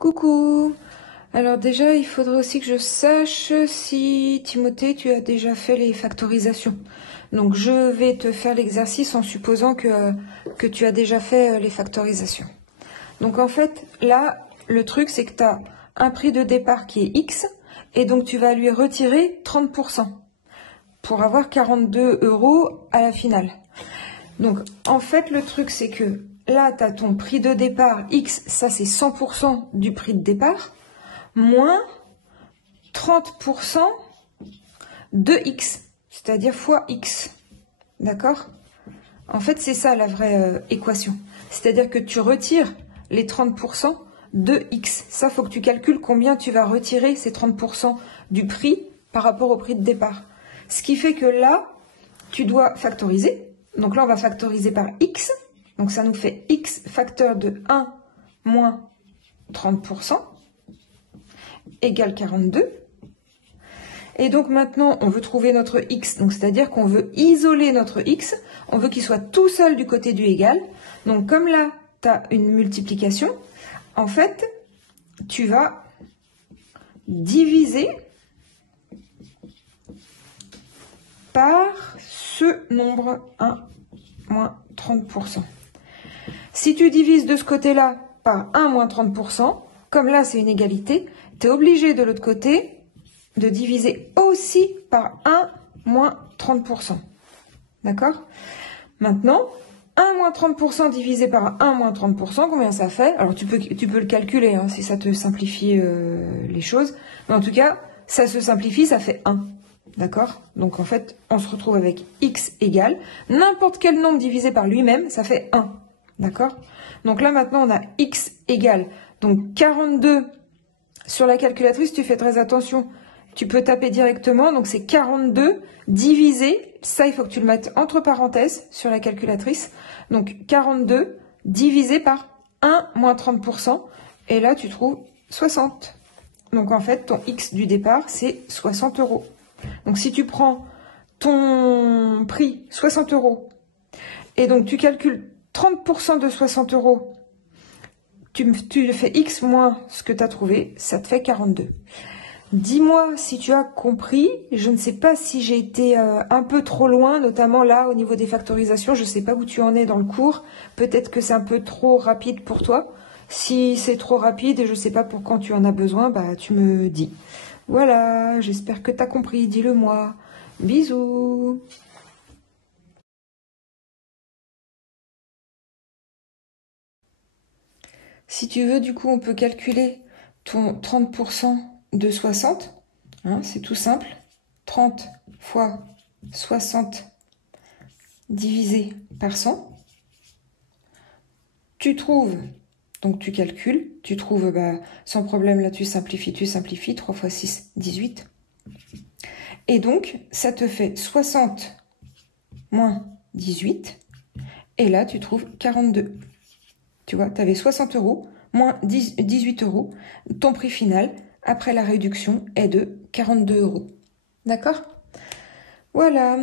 Coucou! Alors déjà, il faudrait aussi que je sache si, Timothée, tu as déjà fait les factorisations. Donc je vais te faire l'exercice en supposant que tu as déjà fait les factorisations. Donc en fait, là, le truc, c'est que tu as un prix de départ qui est X, et donc tu vas lui retirer 30% pour avoir 42 € à la finale. Donc en fait, le truc, c'est que là, tu as ton prix de départ X, ça c'est 100% du prix de départ, moins 30% de X, c'est-à-dire fois X. D'accord? En fait, c'est ça la vraie équation. C'est-à-dire que tu retires les 30% de X. Ça, faut que tu calcules combien tu vas retirer ces 30% du prix par rapport au prix de départ. Ce qui fait que là, tu dois factoriser. Donc là, on va factoriser par X. Donc ça nous fait X facteur de 1 moins 30% égale 42. Et donc maintenant, on veut trouver notre X. Donc c'est-à-dire qu'on veut isoler notre X. On veut qu'il soit tout seul du côté du égal. Donc comme là, tu as une multiplication, en fait, tu vas diviser par ce nombre 1 moins 30%. Si tu divises de ce côté-là par 1 moins 30%, comme là c'est une égalité, tu es obligé de l'autre côté de diviser aussi par 1 moins 30%. D'accord? Maintenant, 1 moins 30% divisé par 1 moins 30%, combien ça fait? Alors tu peux le calculer hein, si ça te simplifie les choses. Mais en tout cas, ça se simplifie, ça fait 1. D'accord? Donc en fait, on se retrouve avec X égale n'importe quel nombre divisé par lui-même, ça fait 1. D'accord? Donc là maintenant, on a X égale donc 42. Sur la calculatrice, tu fais très attention. Tu peux taper directement, donc c'est 42 divisé, ça il faut que tu le mettes entre parenthèses sur la calculatrice, donc 42 divisé par 1 moins 30%, et là tu trouves 60. Donc en fait, ton X du départ, c'est 60 €. Donc si tu prends ton prix, 60 €, et donc tu calcules 30% de 60 €, tu fais X moins ce que tu as trouvé, ça te fait 42. Dis-moi si tu as compris. Je ne sais pas si j'ai été un peu trop loin, notamment là au niveau des factorisations. Je ne sais pas où tu en es dans le cours. Peut-être que c'est un peu trop rapide pour toi. Si c'est trop rapide et je ne sais pas pour quand tu en as besoin, bah tu me dis. Voilà, j'espère que tu as compris. Dis-le moi. Bisous. Si tu veux, du coup, on peut calculer ton 30% de 60. Hein, c'est tout simple. 30 fois 60 divisé par 100. Tu trouves, donc tu calcules, tu trouves, sans problème, là tu simplifies. 3 fois 6, 18. Et donc, ça te fait 60 moins 18. Et là, tu trouves 42. Tu vois, tu avais 60 € moins 18 €. Ton prix final, après la réduction, est de 42 €. D'accord? Voilà.